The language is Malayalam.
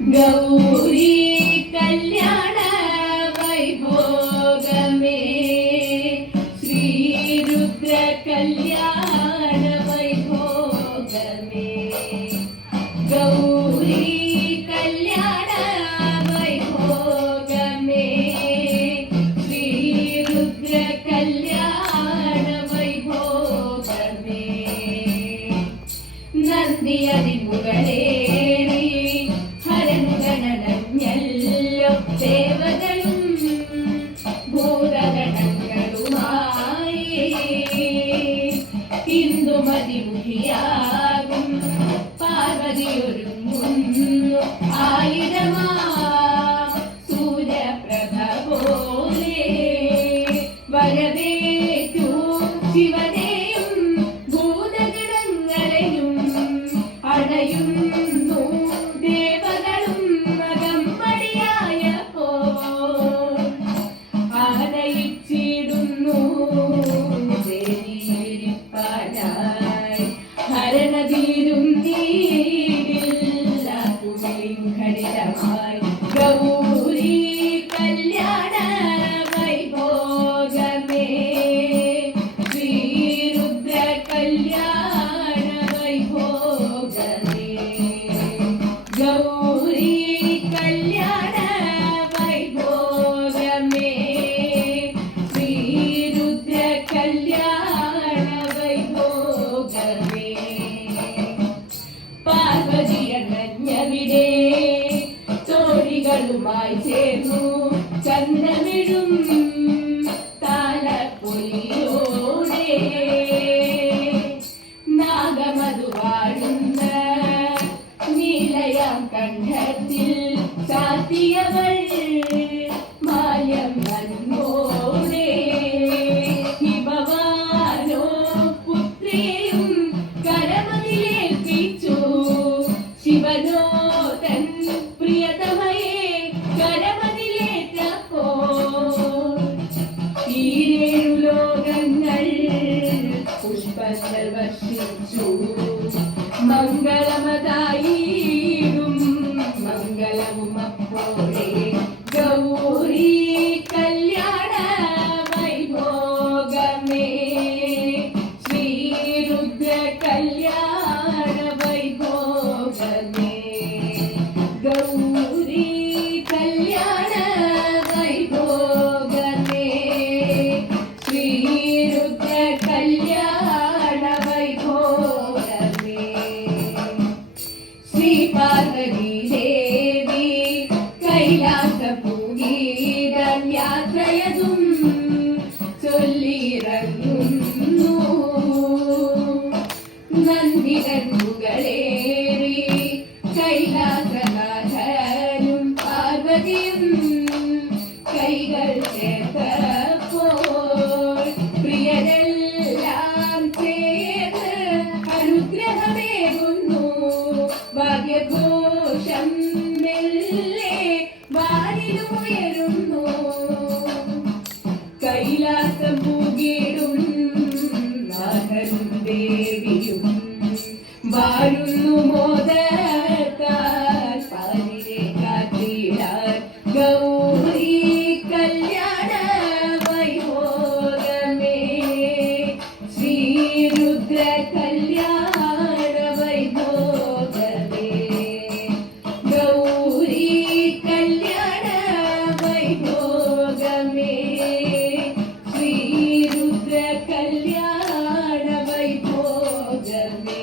ഗൗരി കല്യാണ വൈഭോഗമേ ശ്രീരുദ്ര കല്യാണ വൈഭോഗമേ ഗൗരി കല്യാണ വൈഭോഗമേ ശ്രീരുദ്ര കല്യാണ വൈഭോഗമേ നന്ദിയതിമുകളേറി ഹരനുഗണനഞ്ഞല്ലോ ദേവതകളും ഭൂതഗണങ്ങളുമായി ഇന്ദുമതിമുഖിയാകും പാർവതിയൊരുങ്ങുന്നു ആയിരമാ സൂര്യപ്രഭ പോലെ വരവേറ്റു ശിവനെയും ഭൂതഗണങ്ങളെയും അടയുന്നു ദേവകളും അകമ്പടിയായപ്പോൾ ആനയിച്ചിടുന്നു ദേവിയിരിപ്പാനായി ഹരണതീരും നീരില്ല കുളിയും ഘടിതമായി ഗൗരി കല്യാണ വൈഭോഗമേ ശ്രീരുദ്ര കല്യാണ വൈഭോഗമേ ഗൗരി കല്യാണ വൈഭോഗമേ ശ്രീരുദ്ര കല്യാണ വൈഭോഗമേ പാർവതിയണഞ്ഞവിടെ തോഴികളുമായി ചേർന്നു ചന്ദമിടും താലപ്പൊലിയോടെ നാഗമധുവാടുന്ന നീലയാം കണ്ഠത്തിൽ ചാത്തിയവൾ മായം നന്മോടെ ഹിമവാനോ പുത്രിയും കരമതിലേൽപ്പിച്ചു ശിവനോ തൻ പ്രിയതമയെ കരമതിലേറ്റപ്പോൾ ഈരേഴു ലോകങ്ങൾ പുഷ്പങ്ങൾ വർഷിച്ചു മംഗളമതായിടും മംഗളവും അപ്പോഴേ ഗൗരി കല്യാണ വൈഭോഗമേ ശ്രീരുദ്ര കല്യാണ വൈഭോഗമേ ഗൗരി കല്യാണ വൈഭോഗമേ ശ്രീരുദ്ര കല്യാണ വൈഭോഗമേ ശ്രീ പാർവതി ദേവി കൈലാസപൂഗീതം യാത്രയതും ചൊല്ലിയിറങ്ങുന്നു നന്ദികന്മുകളേറി കൈലാസനാഥനും പാർവതിയും കൈകൾ ചേർത്തപ്പോൾ പ്രിയരെല്ലാം ചേർന്ന് അനുഗ്രഹമേകുന്നു ഭാഗ്യഘോഷം മെല്ലെ വാരിലുയരുന്നു കൈലാസം പൂകിടും നാഥനും ദേവിയും വാഴുന്നു മോദത്താൽ പാലിനെ കാത്തിടാൻ ഗൗരി കല്യാണ വൈഭോഗമേ ശ്രീരുദ്ര കല്യാണ വൈഭോഗമേ ഗൗരി കല്യാണ വൈഭോഗമേ ശ്രീരുദ്ര കല്യാണ വൈഭോഗമേ